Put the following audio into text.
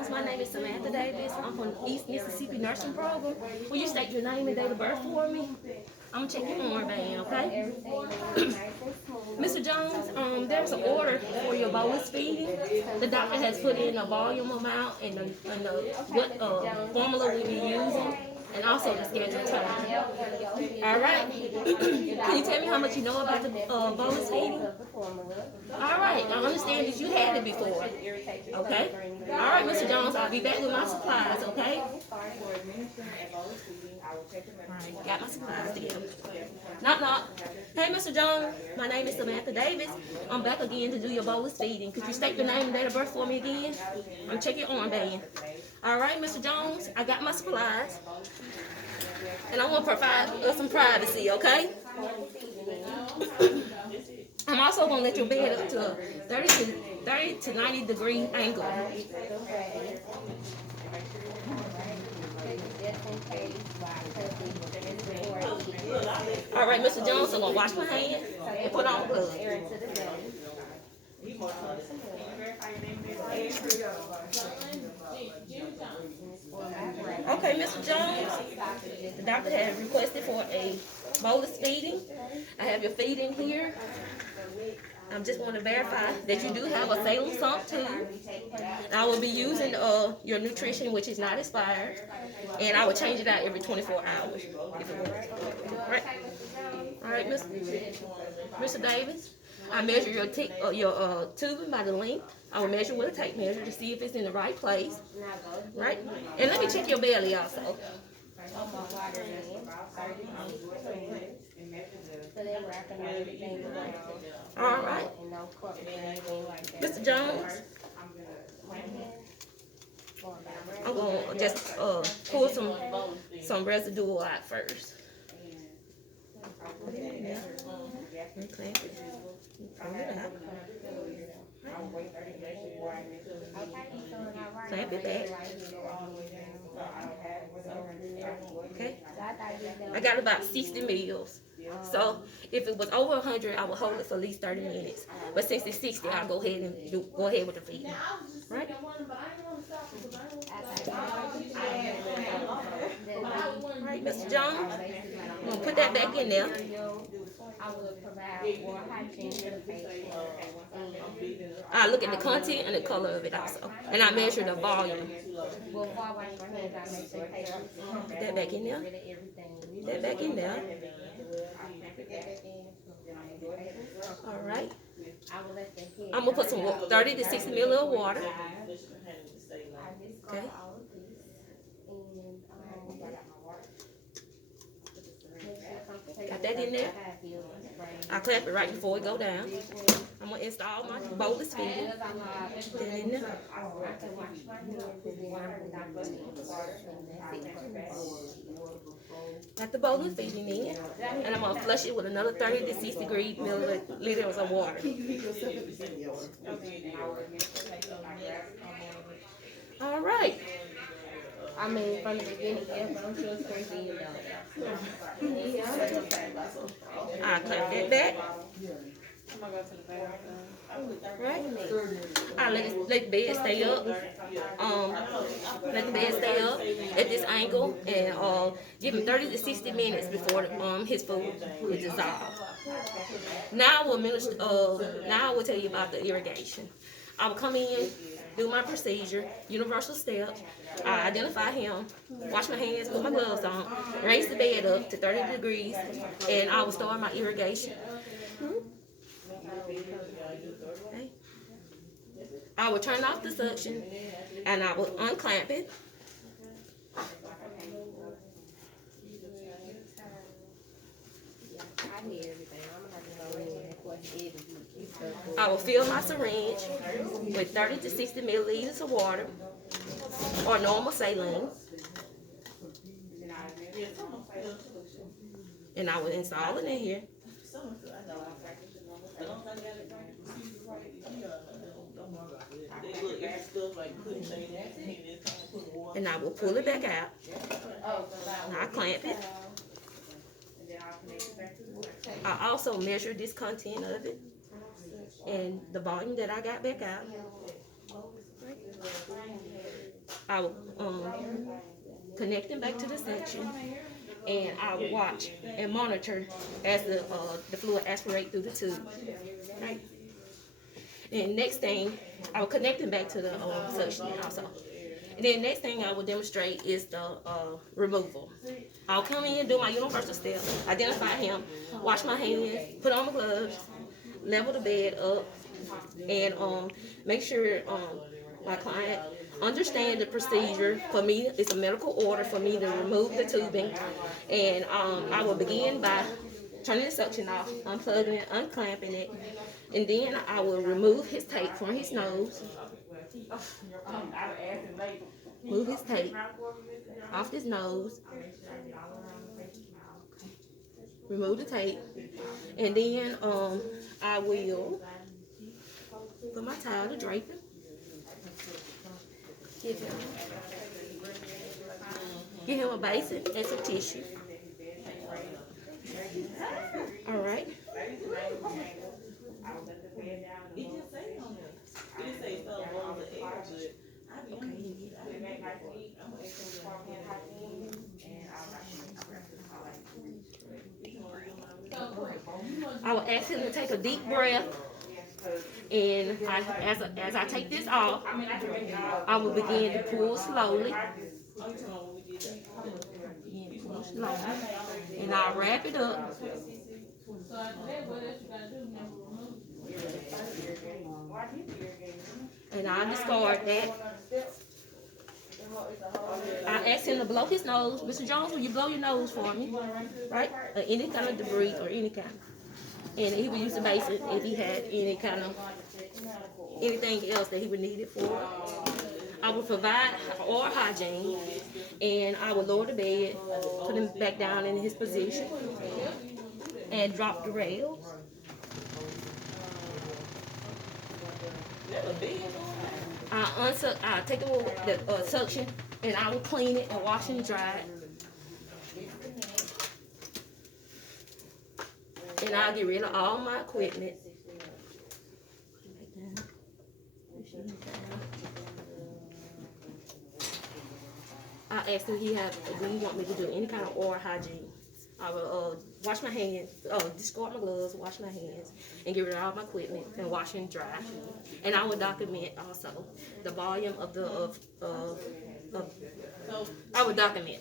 Jones. My name is Samantha Davis. I'm from East Mississippi Nursing Program. Will you state your name and date of birth for me? I'm gonna check your armband, okay? Mr. Jones, there's an order for your bolus feeding. The doctor has put in a volume amount and what formula we'll be using, and also the schedule time. All right. Can you tell me how much you know about the bolus feeding? All right. I understand that you had it before. Okay. All right, Mr. Jones. I'll be back with my supplies. Okay. Alright, got my supplies together. Knock knock. Hey, Mr. Jones. My name is Samantha Davis. I'm back again to do your bolus feeding. Could you state your name and date of birth for me again? I'm checking your armband. Alright, Mr. Jones. I got my supplies. And I want to provide some privacy, okay? I'm also going to let your bed up to a 30 to 90 degree angle. All right, Mr. Jones, I'm going to wash my hands and put on gloves. Okay, Mr. Jones, the doctor has requested for a bolus feeding. I have your feeding here. I just want to verify that you do have a Salem sump too. I will be using your nutrition, which is not expired, and I will change it out every 24 hours if it works. Right? All right, Mr. Davis. I measure your tubing by the length. I will measure with a tape measure to see if it's in the right place. Right? And let me check your belly also. All right. Mr. Jones, I'm going to just pull some residue out first. Okay. Pull it out. Clamp it back. Okay. I got about 60 mils. So if it was over 100, I would hold it for at least 30 minutes. But since it's 60, I'll go ahead with the feeding. Right? Right, Mr. Jones. I'm gonna put that back in there. I look at the content and the color of it also, and I measure the volume. Put that back in there. Put that back in there. All right. I'm gonna put some 30 to 60 ml of water. Okay. Got that in there. I'll clamp it right before it go down. I'm gonna install my bolus feeding. Put that in there. Got the bolus feeding in, and I'm gonna flush it with another 30 to 60 milliliters of water. All right. I mean, from the beginning, I'm sure it's going to be I'll clamp that back. Right? I'll let the bed stay up. Let the bed stay up at this angle and give him 30 to 60 minutes before his food is dissolved. Now I will tell you about the irrigation. I will come in, do my procedure, universal steps. I identify him, wash my hands, put my gloves on, raise the bed up to 30 degrees, and I will start my irrigation. Okay. I will turn off the suction, and I will unclamp it. I will fill my syringe with 30 to 60 milliliters of water or normal saline. And I will install it in here. And I will pull it back out. And I clamp it. I also measure this content of it and the volume that I got back out. I will connect them back to the suction, and I will watch and monitor as the fluid aspirate through the tube. Right. And next thing, I will connect them back to the suction also. And then next thing I will demonstrate is the removal. I'll come in, do my universal step, identify him, wash my hands, put on my gloves, level the bed up, and make sure my client understand the procedure. For me, it's a medical order for me to remove the tubing, and I will begin by turning the suction off, unplugging it, unclamping it, and then I will remove his tape from his nose. Move his tape off his nose. Remove the tape, and then I will put my towel to drape him. Give him a basin and some tissue. All right. I will ask him to take a deep breath, and as I take this off, I will begin to pull slowly. And I'll wrap it up. And I'll discard that. I asked him to blow his nose. Mr. Jones, will you blow your nose for me? Right? Or any kind of debris or any kind. And he would use the basin if he had any kind of anything else that he would need it for. I would provide oral hygiene, and I would lower the bed, put him back down in his position, and drop the rails. I take the suction, and I will clean it and wash and dry it. And I'll get rid of all my equipment. I asked him do you want me to do any kind of oral hygiene. I will wash my hands, discard my gloves, wash my hands, and get rid of all my equipment and wash and dry. And I will document also the volume of I would document